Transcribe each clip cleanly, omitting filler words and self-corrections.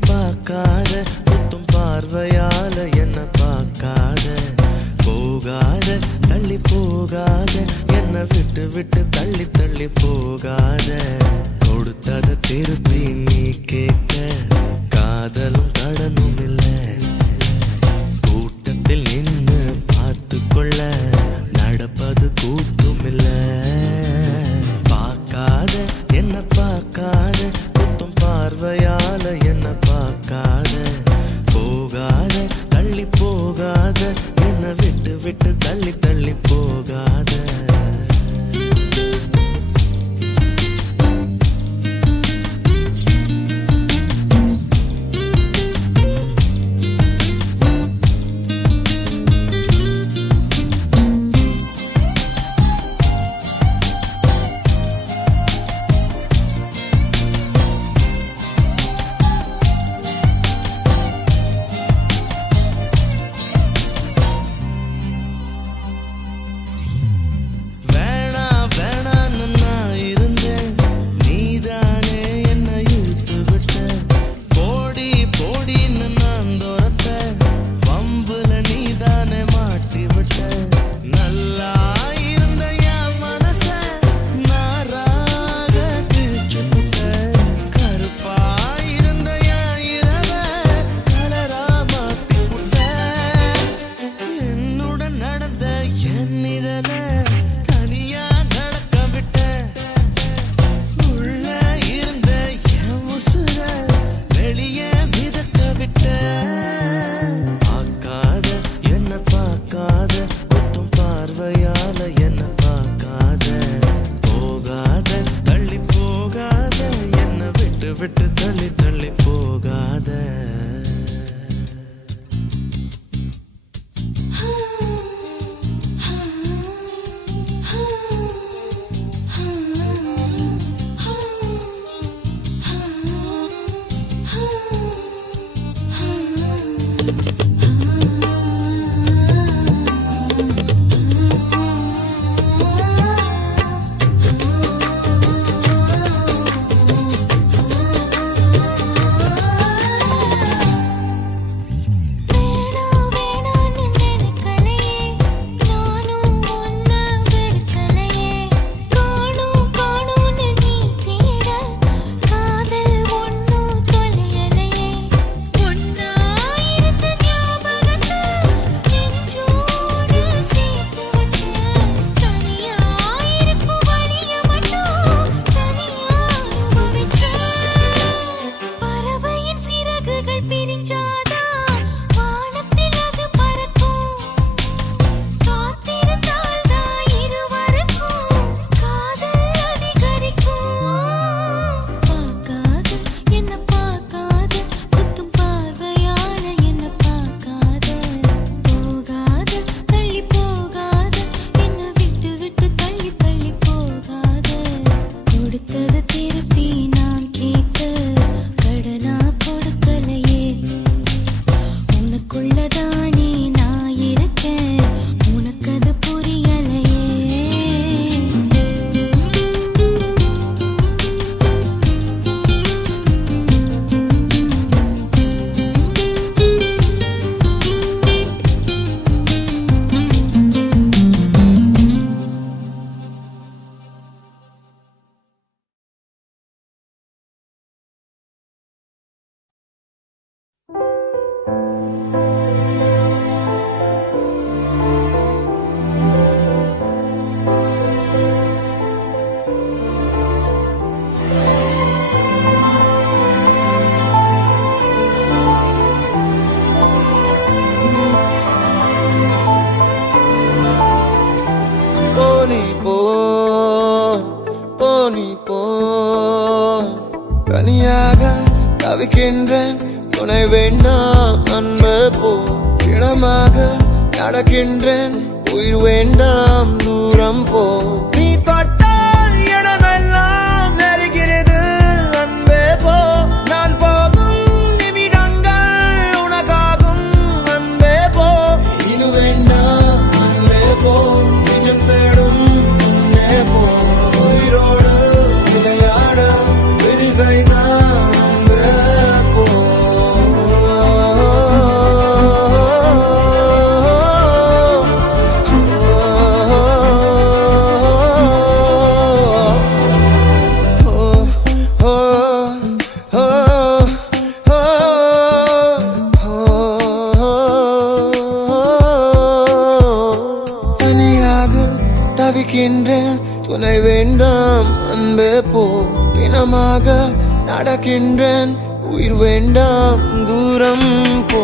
பார்க்காத குத்தும் பார்வையால என்ன பார்க்காத போகாத தள்ளி போகாத என்ன விட்டு விட்டு தள்ளி தள்ளி போகாத கொடுத்தத திருப்பி நீ கேட்க காதலும் கடனும் இல்ல கூட்டத்தில் நின்று பார்த்து கொள்ள நடப்பது கூத்தும் இல்ல பார்க்காத என்ன பார்க்காத குத்தும் பார்வையால என்ன பார்க்காத போகாத தள்ளி போகாத என்ன விட்டு விட்டு தள்ளி தள்ளி போகாத விட்டு தள்ளி தள்ளி போகாத தனியாக தவிக்கின்றேன் துணை வேண்டாம் அன்பு போ இனமாக நடக்கின்றேன் உயிர் வேண்டாம் தூரம் போ நீ தொட்டால் இடமெல்லாம் நெருகிறது அன்பே போ நான் போகும் நிமிடங்கள் உனக்காகும் அன்பே போ இது வேண்டாம் அன்பே போ நிஜம் தேடும் அன்பே போ உயிரோடு விளையாட விரிசைதான் அன்பே போ தவிக்கின்றேன் துணை வேண்டாம் அன்பே போ பிணமாக நடக்கின்றேன் உயிர் வேண்டாம் தூரம் போ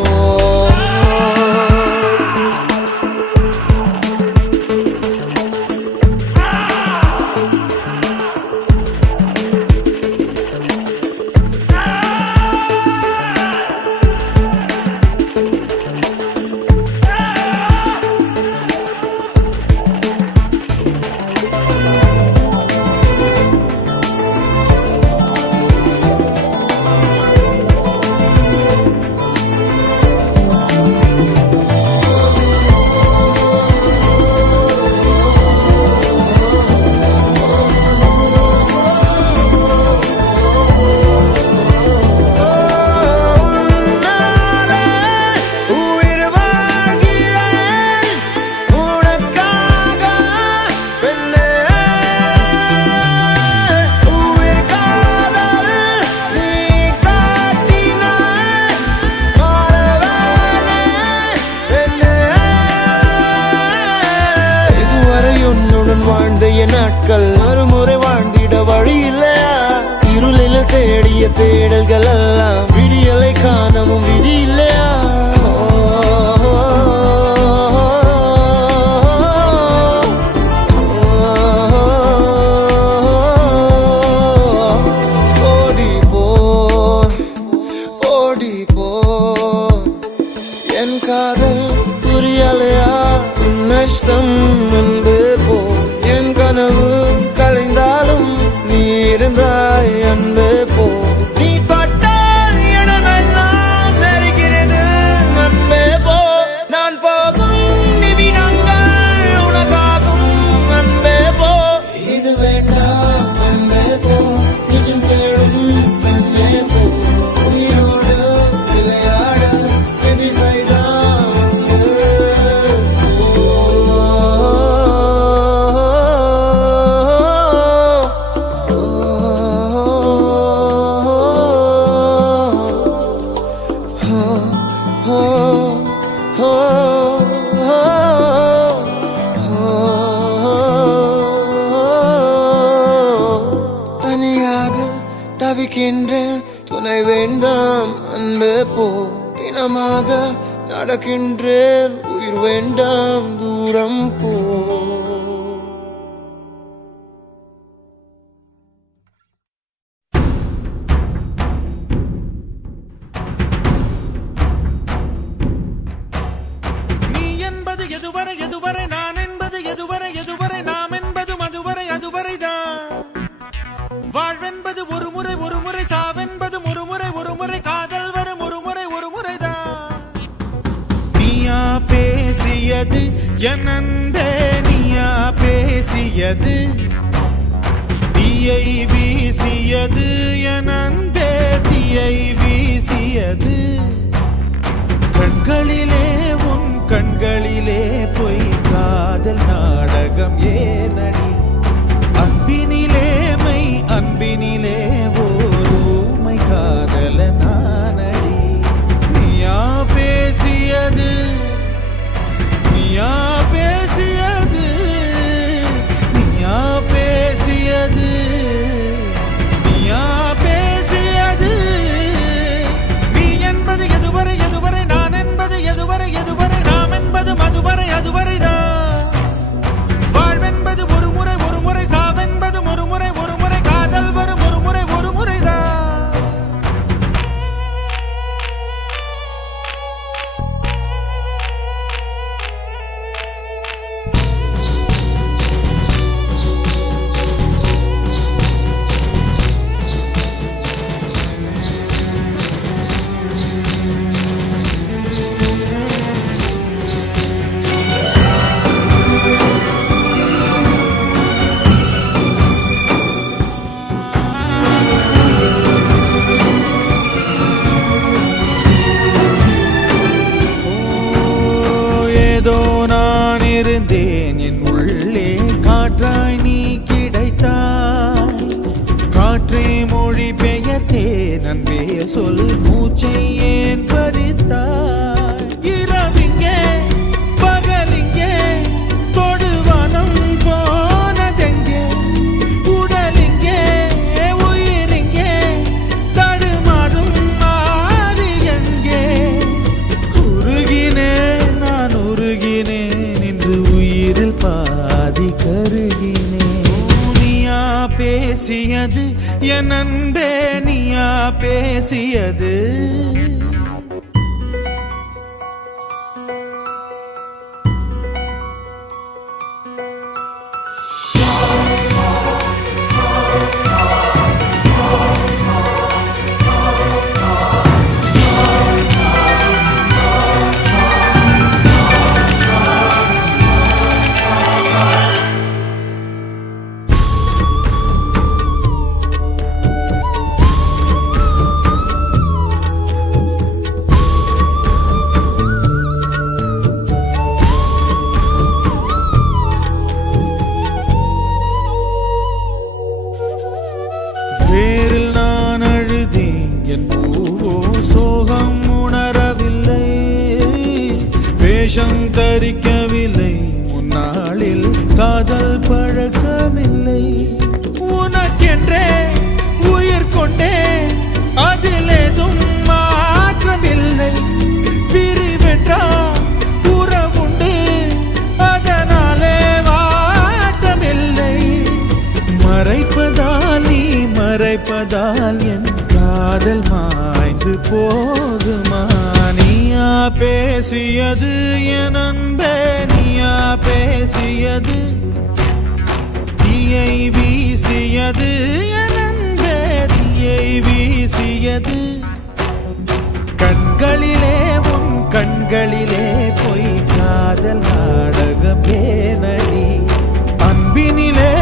வாழ்ந்த என் நாட்கள் மறுமுறை வாழ்ந்திட வழி இல்லையா இருளில் தேடிய தேடல்கள் எல்லாம் விடியலை காணவும் விதி இல்லையா ஓடி போ ஓடி போ என் காதல் புரியலையா உன் நஷ்டம் அன்பே போ என் கனவு கலைந்தாலும் நீ இருந்தாய் அன்பே போ நீ தொட்டால் இடமெல்லாம் நெருக்கிறது அன்பே போ நான் போகும் நிமிடங்கள் உனக்காகும் அன்பே போ இது வேண்டாம் அன்பே போ நிஜம் தேடும் அன்பே போ உயிரோடு விளையாட விதி செய்தான் தனியாக தவிக்கின்றேன் துணை வேண்டாம் அன்பே போ பிணமாக நடக்கின்றேன் உயிர் வேண்டாம் தூரம் போ எதுவரை எதுவரை நான் என்பது எதுவரை எதுவரை நாம் என்பது மதுவரை அதுவரைதான் வாழ்வென்பது ஒரு முறை சாவென்பது ஒரு முறை காதல் வரும் ஒரு முறைதான் நீயா பேசியது என் அன்பே நீயா பேசியது தீயை வீசியது என் அன்பே தீயை வீசியது கண்களிலே உன் கண்களிலே பொய் காதல் நாடகம் ஏனடி அன்பினிலே மை அன்பினிலே ஓருமை காதல நானடி நீயா பேசியது நீயா பேசியது நீயா பேசியது நீயா பேசியது நீ என்பது எதுவரை எதுவரை நான் என்பது எதுவரை எதுவரை நாம் என்பது மதுவரை அதுவரைதான் வாழ்வென்பது ஒரு முறை சாவென்பது ஒரு முறை காதல் வரும் ஒரு முறைதான் இருந்தேன் என் உள்ளே காற்றாய் நீ கிடைத்தாய் காற்றே மொழி பெயர்த்தேன் அன்பே சொல் மூச்சை ஏன் பறித்தாய் இரவிங்கே பகலிங்கே தொடுவனம் போ பேசியது என் அன்பே நீயா பேசியது வேரில் நான் அழுதேன் என் பூவோ சோகம் உணரவில்லை வேஷம் தரிக்கவில்லை முன்னாளில் காதல் பழக்கமில்லை உனக்கென்றே உயிர் கொண்டேன் அதில் ஏதும் மாற்றமில்லை பிரிவென்றால் உறவுண்டு அதனாலே வாட்டமில்லை மறைப்பதால் நீ மறைப்பதால் என் காதல் மாய்ந்து போகுமா நீயா பேசியது என் அன்பே நீயா பேசியது தீயை வீசியது என் அன்பே தீயை வீசியது கண்களிலே உன் கண்களிலே பொய் காதல் நாடகம் ஏனடி அன்பினிலே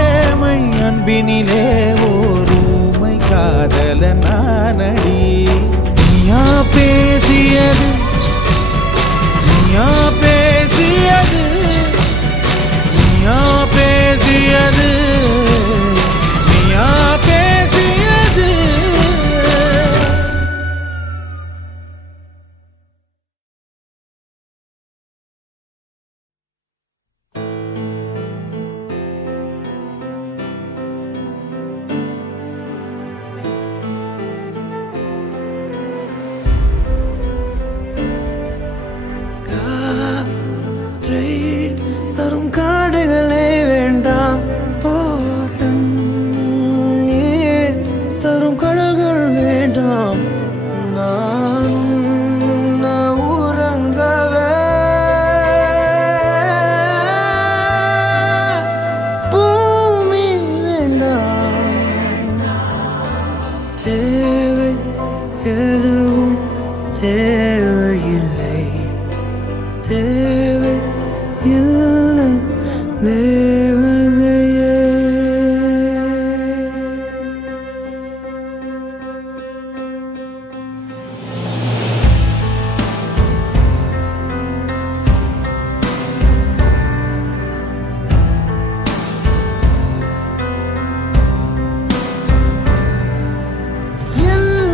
மை அன்பினிலே ஓருமை காதல நானடி நீயா பேசியது நீயா பேசியது நீயா பேசியது நீயா பேசியது தரும் காடுகளே வேண்டாம் போதம் தரும் கடல்கள் வேண்டாம் நான் உறங்கவே பூமி வேண்டாம் தேவை எதுவும் தேவையில்லை தேவை இல்லை தேவதையே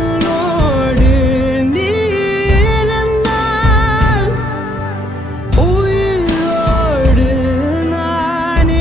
என்னோடு நீ இருந்தால் உயிரோடு நான்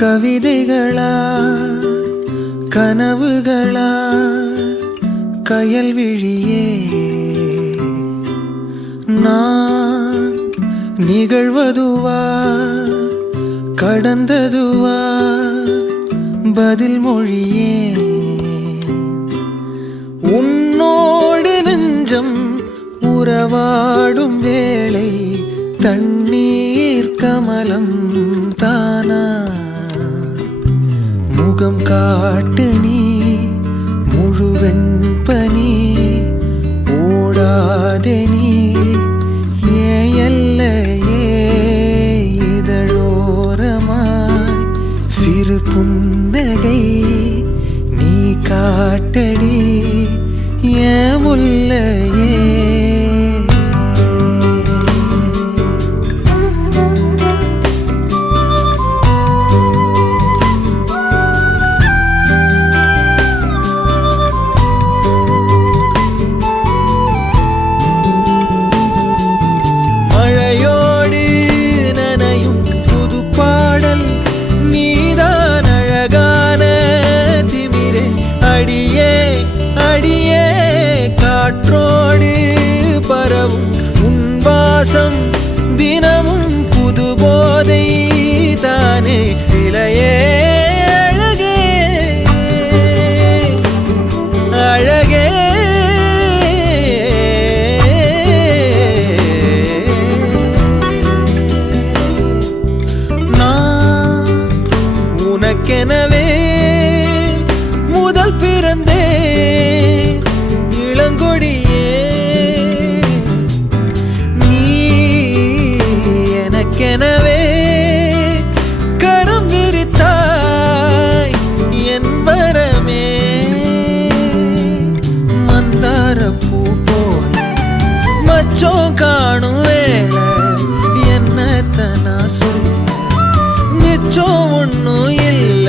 கவிதைகளா கனவுகளா கயல் விழியே நான் நிகழ்வதுவா கடந்ததுவா பதில் மொழியே உன்னோடு நெஞ்சம் உறவாடும் வேளை தண்ணீர் கமலம் தானா முகம் காட்டு நீ முழுவெண் பனி ஓடாதே நீ எல்லையே இதழோரமாய் சிறு புன்னகை நீ காட்டடி ஏன் முல்லையே தினமும் புது போதை தானே சிலையே அழகே அழகே நான் உனக்கெனவே முதல் பிறந்தே இளங்கொடியே எனவே கரம் விரித்தாய் என் வரமே மந்தார பூ போல மச்சம் காணும் வேளை என்னத்தனா சொல்ல மிச்சம் ஒன்னும் இல்ல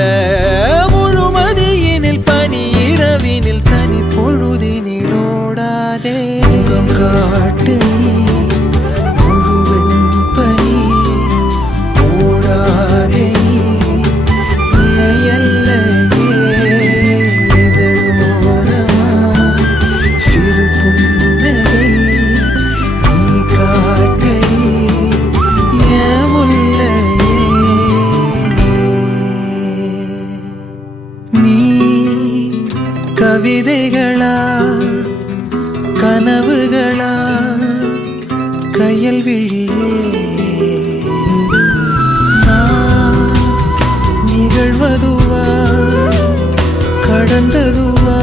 முழுமதியினில் பனி இரவினில் தனி பொழுதினில் ஓடாதே முகம் காட்டு கவிதைகளா கனவுகளா கயல் விழியே நான் நிகழ்வதுவா கடந்ததுவா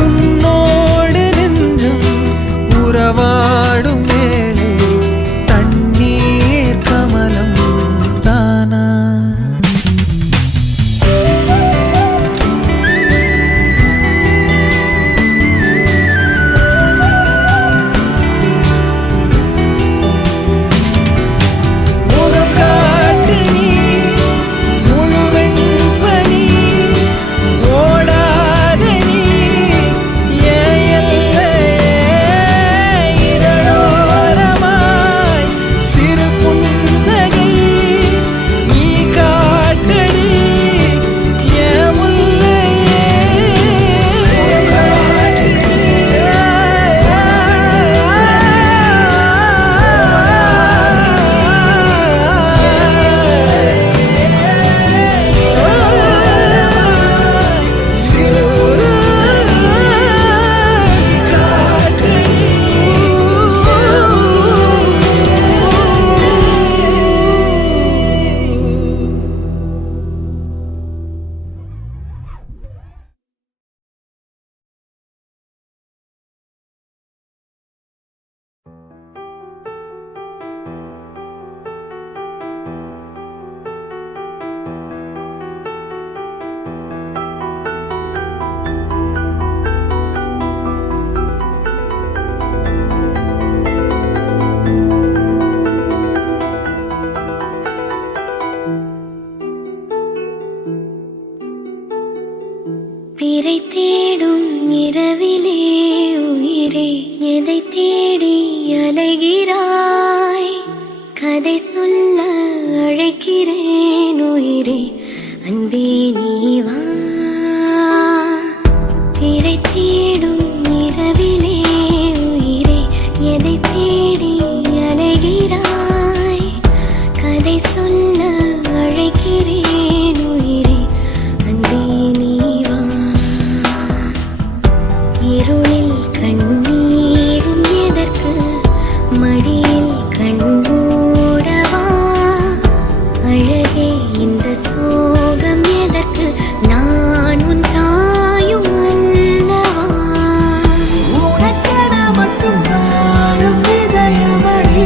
உன்னோடு நெஞ்சம் உறவாடும் வேளை தண்ணீர் கமலம் தானா பிறை தேடும் இரவிலே உயிரே எதை தேடி அலைகிறாய்? தேடும் இரவிலே உயிரே எதை தேடி அலைகிறாய் கதை சொல்ல அழைக்கிறேன் உயிரே அன்பே நீ வா இருளில் கண்ணீரும் எதற்கு மடியில் கண்மூடவா அழகே இந்த சோகம் எதற்கு நான் உன் தாயும் அல்லவா உனக்கென மட்டும் வாழும் இதயமடி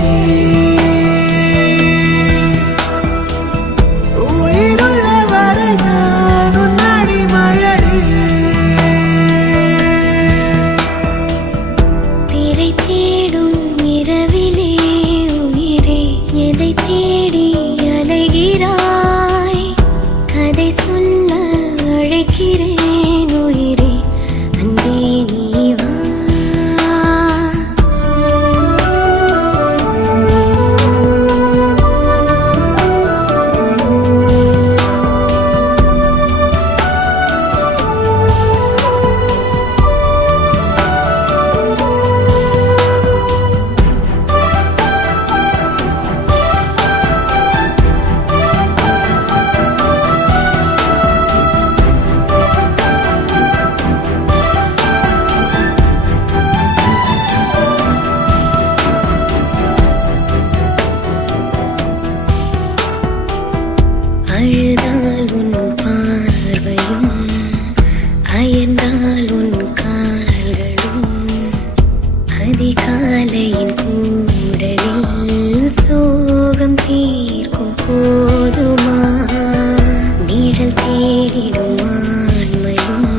உயிருள்ள வரை நான் உன் அடிமையடி திரை தேடும் இரவிலே உயிரே எதை தேடி அலைகிறாய் கதை சொல்ல அழைக்கிறேன் உயிரே அன்பே நீ வா அழுதால் உன் பார்வையும் அயர்ந்தால் உன் கால்களும் அதிகாலையின் கூடலில் சோகம் தீர்க்கும் போதுமா நிழல் தேடிடும் ஆண்மையும்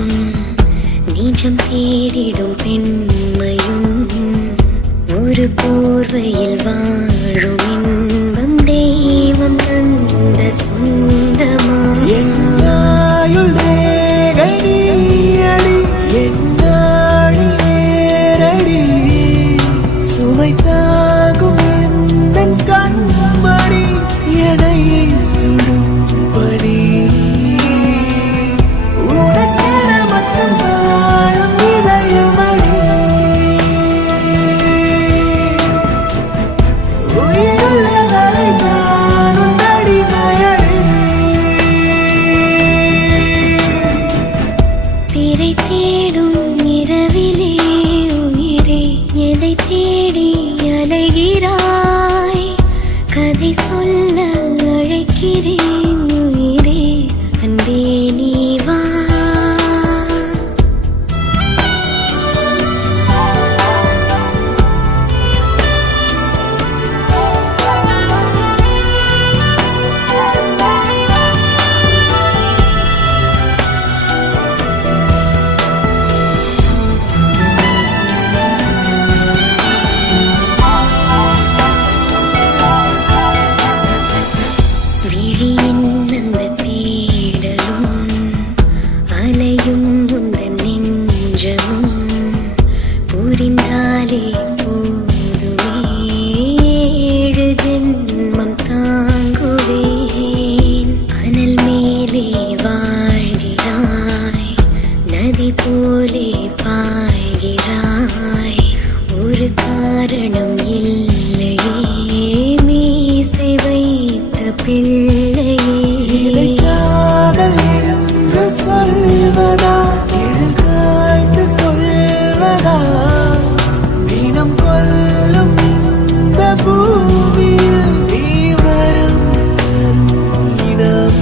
நிஜம் தேடிடும் பெண்மையும் ஒரு போர்வையில் வாழும் இன்பம் தெய்வம் தந்த சொந்தமா என்னாயுள் ரேகை நீயடி என்னாடி நேரடி சுமை தாங்கும் எந்தன் கண்மணி எனை சுடும்படி உனக்கென மட்டும் வாழும் இதயமடி உயிருள்ள வரை நான் உன் அடிமையடி திரை தேடும் இரவிலே உயிரே எதை தேடி அலைகிறாய் கதை சொல்ல அழைக்கிறேன் உயிரே அன்பே நீ வா விழியின் அந்த தேடலும் அலையும் உந்தன் நெஞ்சமும் புரிந்தாலே போதுமே 7 ஜென்மம் தாங்குவேன் அனல் மேலே வாழ்கிறாய் நதி போலே பாய்கிறாய் ஒரு காரணம் இல்லையே மீசை வைத்த பிள்ளையே இதை காதல் என்று சொல்வதா நிழல் காய்ந்து கொள்வதா தினம் கொல்லும் இந்த பூமியில் நீ வரும் இடம்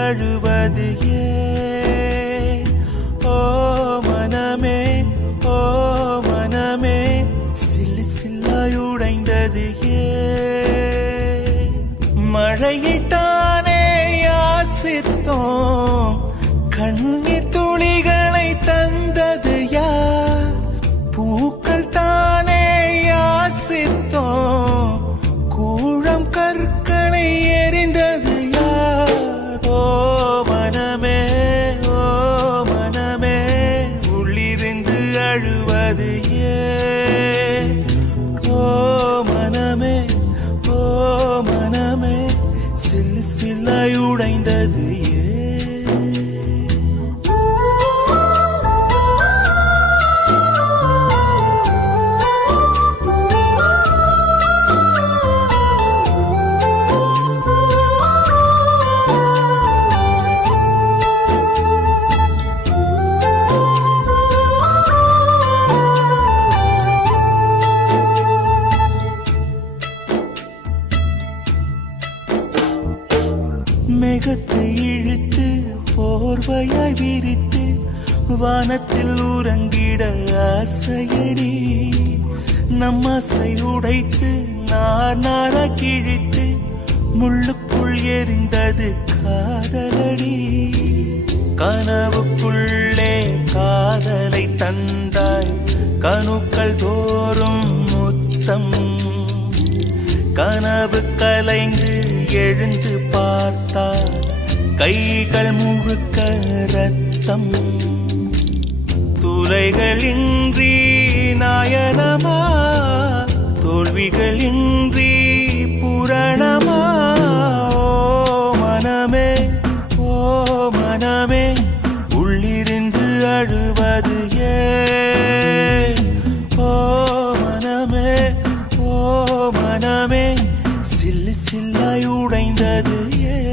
அழுவது ஏன்? ஓ மனமே, ஓ மனமே, சில்லு சில்லாயுடைந்தது ஏன்? மழையை தானே யாசித்தோம், கண்ணீர் துளிகளை தந்தது யார்? பூக்கள் தானே யாசித்தோம், கூழம் கற்களை எரிந்தது யார்? ஓ மனமே, ஓ மனமே, உள்ளிருந்து அழுவது ஏன்? ஓ மனமே, ஓ மனமே, சில்லு சில்லாய் உடைந்தது ஏன்? மேகத்தை இழுத்து போர்வையாய் விரித்து வானத்தில் உறங்கிட ஆசையடி, நம் ஆசை உடைத்து நார் நாரா கிழித்து முள்ளுக்குள் எரிந்தது காதலடி. கனவுக்குள்ளே காதலை தந்தாய், கணுக்கள் தோறும் முத்தம். கனவு கலைந்து எழுந்து பார்த்தார், கைகள் முழுக்க ரத்தம். துளைகளின்றி நாயனமா, தோல்விகளின்றி புரணமா? ஓ மனமே, ஓ மனமே, உள்ளிருந்து அழுவது ஏன்? ஓ மனமே, ஓ மனமே, சில்லு சில்லாய் உடைந்தது ஏன்?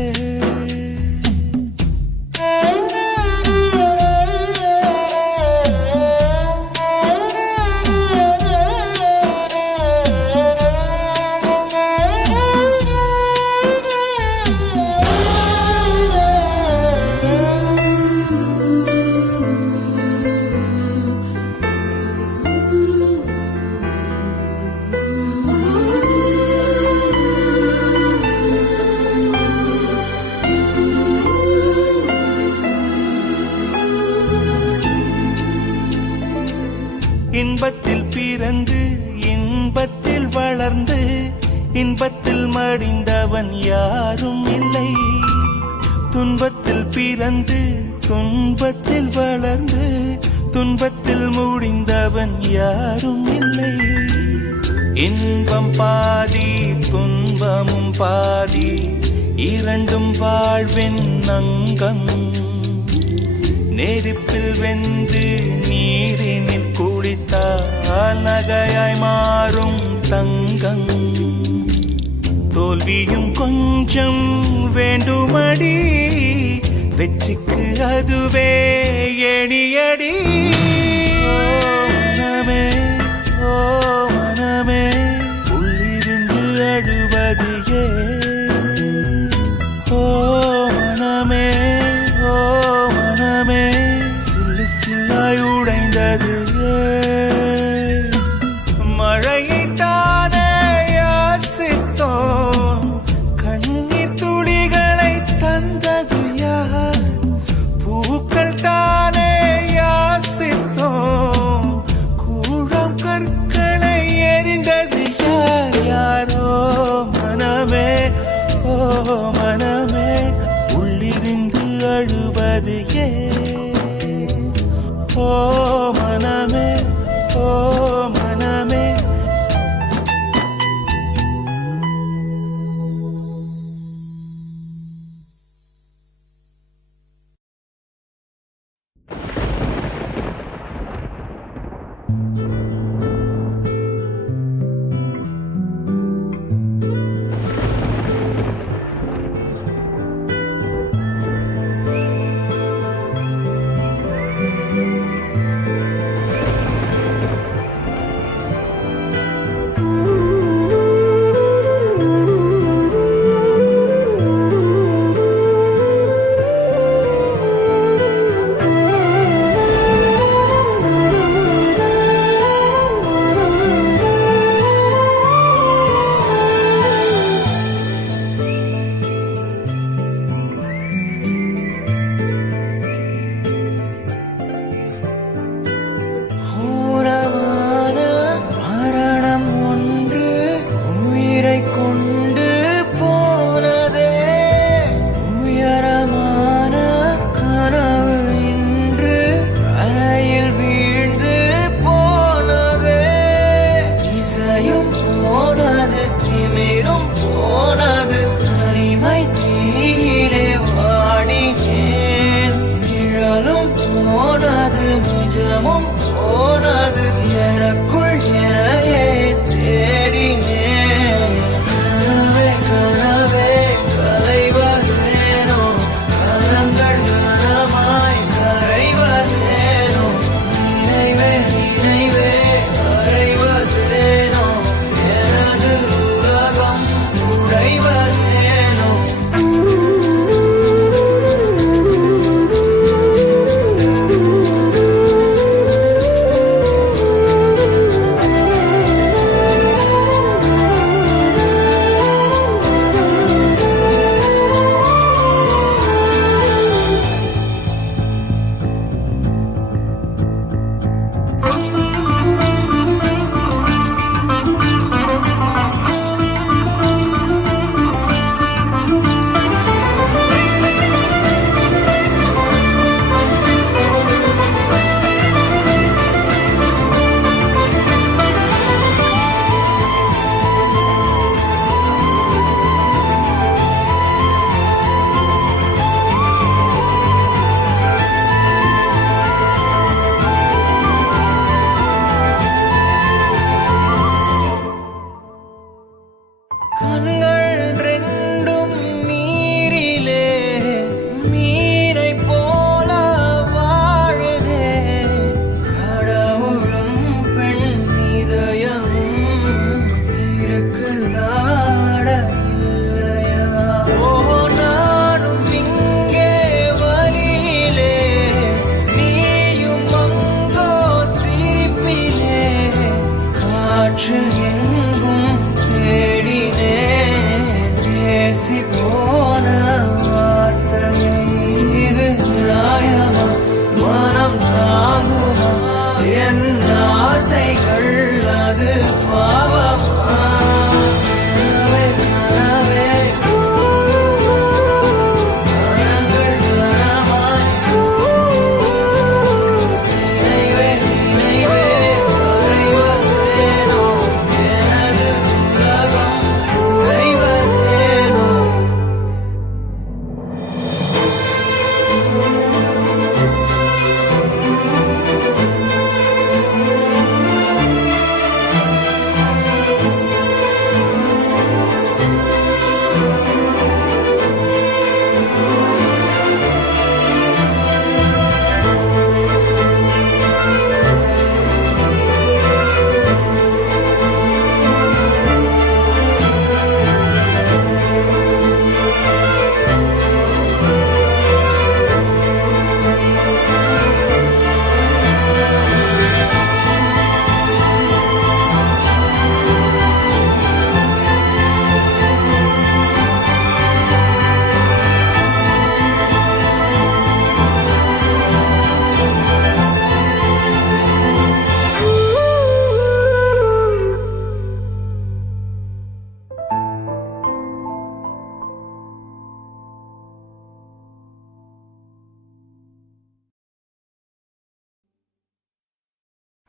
இன்பத்தில் பிறந்து இன்பத்தில் வளர்ந்து இன்பத்தில் மடிந்தவன் யாரும் இல்லை. துன்பத்தில் பிறந்து துன்பத்தில் வளர்ந்து துன்பத்தில் முடிந்தவன் யாரும் இல்லை. இன்பம் பாதி துன்பமும் பாதி, இரண்டும் வாழ்வின் அங்கம். நெருப்பில் வெந்து நீரினில் குளித்தால் நகையாய் மாறும் தங்கம். தோல்வியும் கொஞ்சம் வேண்டுமடி, வெற்றிக்கு அதுவே எணியடி. ஓ மனமே, ஓ மனமே, உள்ளிருந்து அழுவது ஏன்? ஓ மனமே, ஓ மனமே, சில்லு சில்லாய் உடைந்தது ஏன்? மழையை தானே யாசித்தோம், கண்ணீர் துளிகளை தந்தது யார்? பூக்கள் தானே யாசித்தோம், கூழம் கற்களை எரிந்தது யார்? யாரோ மனமே, ஓ மனமே, உள்ளிருந்து அழுவது ஏன்? ஓ மனமே, ஓ மனமே.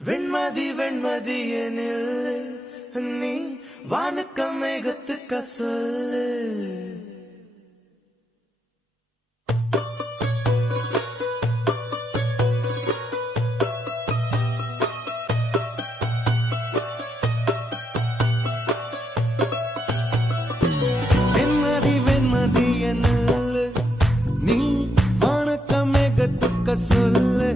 வெண்மதி வெண்மதியனில் நீ வானுக்க மேகத்துக்க சொல்லு. வெண்மதி வெண்மதியனில் நீ வானுக்க மேகத்துக்க சொல்லு.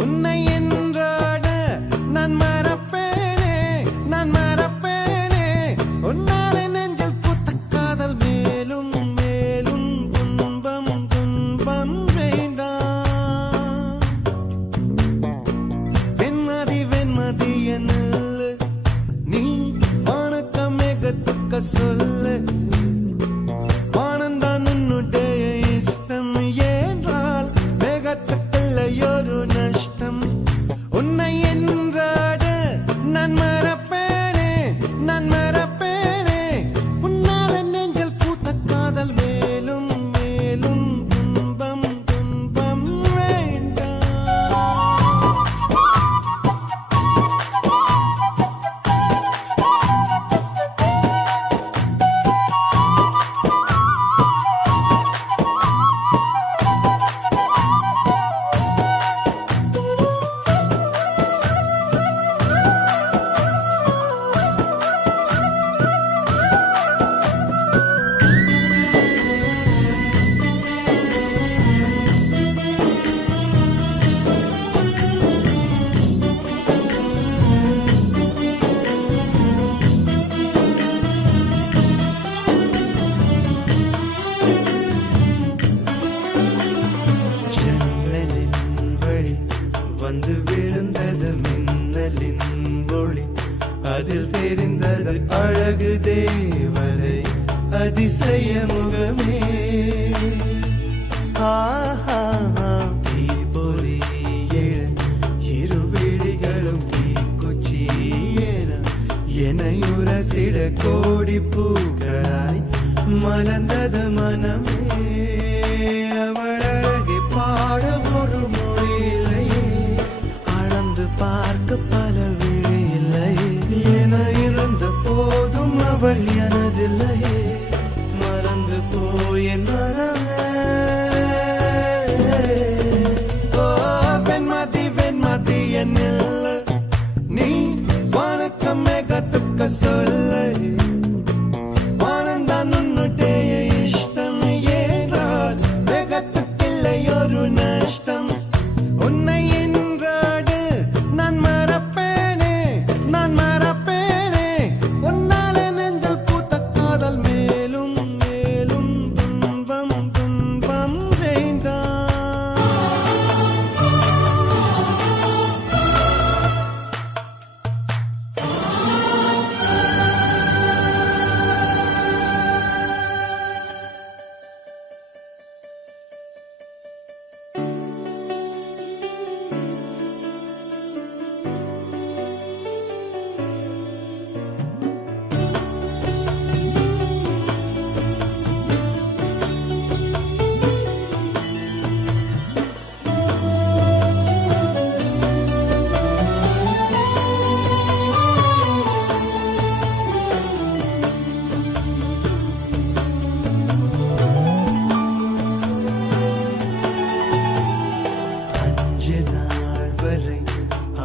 உன்னை என்றாட நான் மறப்பேனே, நான் மறப்பேனே. உன்னாலே நெஞ்சில் பூத்த காதல் மேலும் மேலும் துன்பம் துன்பம் வேண்டாம். வெண்மதி வெண்மதி என்னுள்ள நீ வானக்க மேகத்துக்க சொல்லு. வானந்தான் உன்னுடைய இஷ்டம் என்றால் மேகத்துக்குள்ளையொரு நஷ்டம். உன்னை என்றாட நான் மறப்பேனே, நான் மறப்பேனே. உன்னால நெஞ்சல் பூத்த காதல் மேலும் மேலும் துன்பம் துன்பம் வேண்டாம். வந்து விழுந்தது மின்னலின் ஒளி. அதில் தெரிந்தது அழகு தேவதை அதிசய முகமே. ஆஹா தீப்பொறி எழ இருவிழிகளும் தீக்குச்சி எனையுரசிட கோடி பூக்களாய் மலர்ந்தது மனமே. அவள் அழகை பாட ஒரு மொழி இல்லையே, அளந்து பார்க்க பல விழி இல்லையே. என இருந்த போதும் அவள் எனதில்லையே, மறந்து போயேன் மனமே. ஓ வெண்மதி வெண்மதி என்னில் நீ வானக்க மேகத்துக்க சொல்லு. வானந்தான் உன்னுடைய இஷ்டம் என்றால் மேகத்துக்கில்லையொரு நஷ்டம். உன்னை என்றாடு நான் மறப்பேனே, நான் மறப்பேனே. உன்னாலே நெஞ்சல் பூத்த காதல் மேலும் மேலும் துன்பம் துன்பம் வேண்டாம்.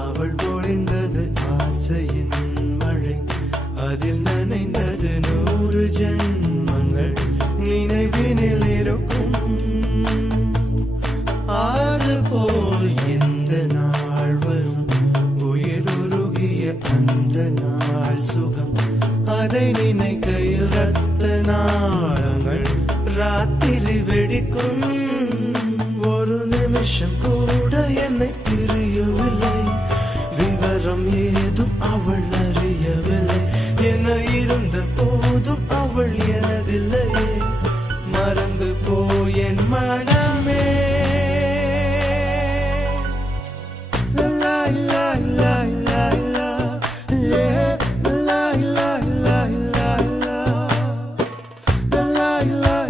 அவள் பொழிந்தது ஆசையின் மழை. அதில் நனைந்தது 100 ஜென்மங்கள் நினைவினில் இருக்கும். அதுபோல் எந்த நாள் வரும் உயிருருகிய அந்த நாள் சுகம். அதை நினைக்கையில் ரத்த நாளங்கள் ராத்திரி வெடிக்கும். ஒரு நிமிஷம் கூட என்னை பிரியவில்லை, விவரம் ஏதும் அவள் அறியவில்லை. என இருந்த போதும் அவள் எனதில்லையே, மறந்து போயேன் மனமே. லா லா லா லா லா லா லா லா லா லா லா லா.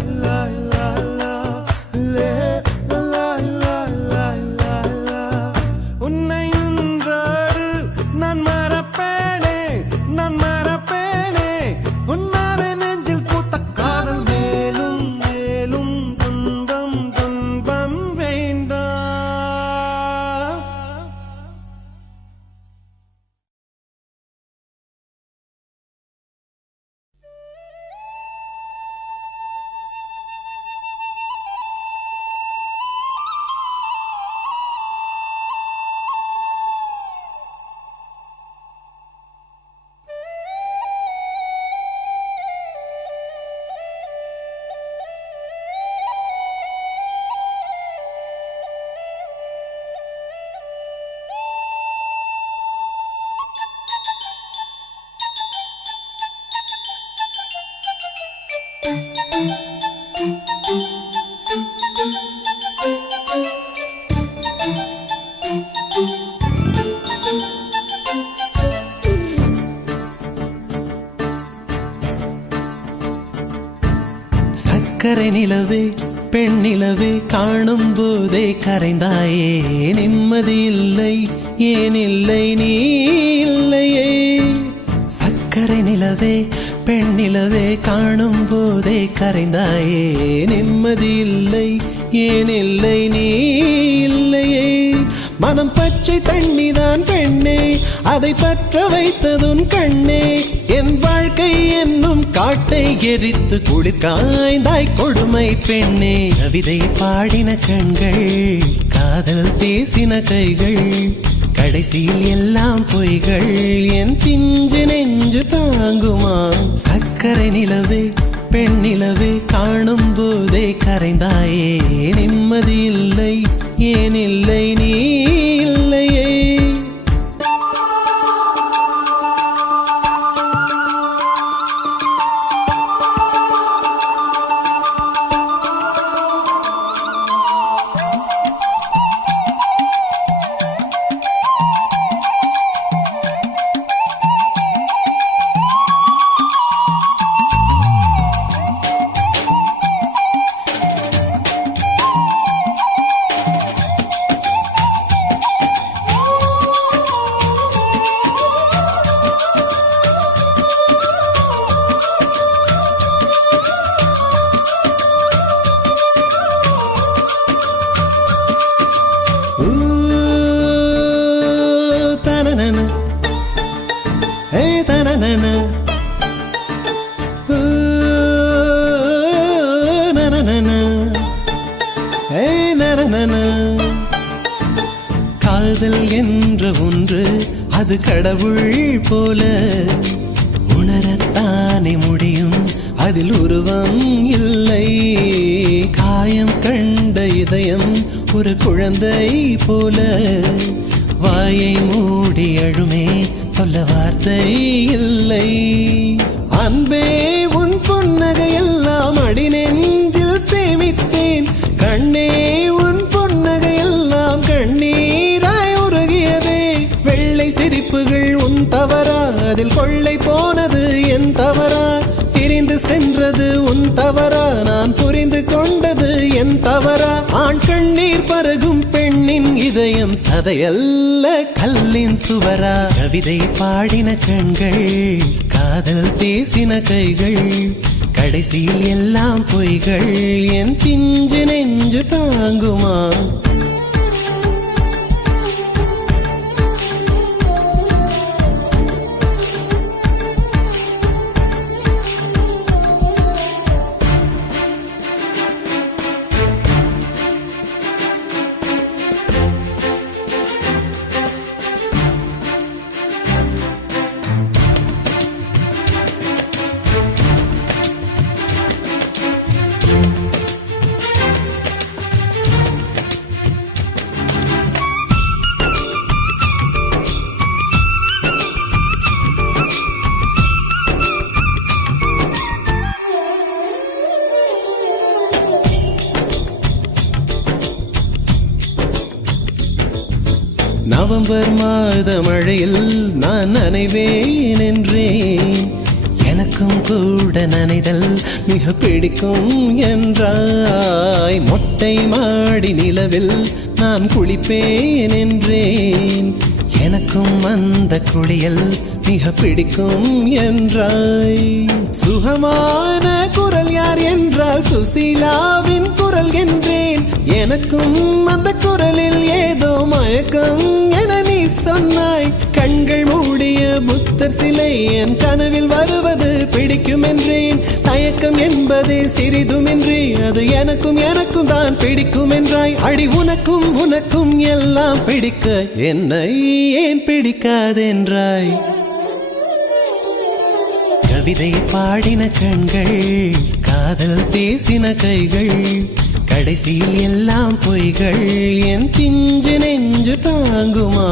மறப்பேனே நான் மறப்பேனே உன்னாலே நெஞ்சில் பூத்த காதல் மேலும் மேலும் துன்பம் துன்பம் வேண்டாம். சக்கரை நிலவே பெண் நிலவே காணும் போதே கரைந்தாயே நிம்மதி இல்லை ஏன் இல்லை நீ இல்லையே. சக்கரை நிலவே பெண் நிலவே காணும் போதே கரைந்தாயே நிம்மதி இல்லை ஏன் இல்லை நீ இல்லையே. மனம் பச்சை தண்ணிதான் பெண்ணே அதை பற்ற வைத்ததுன் கண்ணே என் வாழ்க்கை என்னும் காட்டை எரித்து குளிர்காய்ந்தாய் கொடுமை பெண்ணே. கவிதை பாடின கண்கள் காதல் பேசின கைகள் கடைசியில் எல்லாம் பொய்கள் என் பிஞ்சு நெஞ்சு தாங்குமா. சக்கரை நிலவே பெண் நிலவே காணும் போதே கரைந்தாயே நிம்மதி இல்லை ஏன் இல்லை நீ இல்லையே. காதல் என்ற ஒன்று அது கடவுள் போல உணரத்தானே முடியும் அதில் உருவம் இல்லை. காயம் கண்ட இதயம் ஒரு குழந்தை போல வாயை மூடி அழுமே சொல்ல வார்த்தை இல்லை. அன்பே உன் புன்னகையெல்லாம் அடி நெஞ்சில் சேமித்தேன் கண்ணே உன் புன்னகையெல்லாம் கண்ணீராய் உருகியதே. வெள்ளை சிரிப்புகள் உன் தவறா அதில் கொள்ளை போனது என் தவறா பிரிந்து சென்றது உன் தவறா நான் புரிந்து கொண்டது என் தவறா. ஆண் கண்ணீர் பருகும் பெண்ணின் இதயம் சதையல்ல கல்லின் சுவரா. கவிதை பாடின கண்கள் காதல் பேசின கைகள் கடைசியில் எல்லாம் பொய்கள் என் பிஞ்சு நெஞ்சு தாங்குமா. நவம்பர் மாத மழையில் நான் நனைவேன் என்றேன் எனக்கும் கூட நனைதல் மிக பிடிக்கும் என்றாய். மொட்டை மாடி நிலவில் நான் குளிப்பேன் என்றேன் எனக்கும் அந்த குளியல் மிக பிடிக்கும் என்றாய். சுகமான குரல் யார் என்றால் சுசீலாவின் குரல் என்றேன். எனக்கும் அந்த குரலில் ஏதோ மயக்கம் என நீ சொன்னாய். கண்கள் மூடிய புத்தர் சிலை என் கனவில் வருவது பிடிக்கும் என்றேன். தயக்கம் என்பதே சிறிதுமின்றி அது எனக்கும் எனக்கும் தான் பிடிக்கும் என்றாய். அடி உனக்கும் உனக்கும் எல்லாம் பிடிக்க என்னை ஏன் பிடிக்காதென்றாய். கவிதை பாடின கண்கள், காதல் பேசின கைகள், கடைசியில் எல்லாம் பொய்கள். என் பிஞ்சு நெஞ்சு தாங்குமா?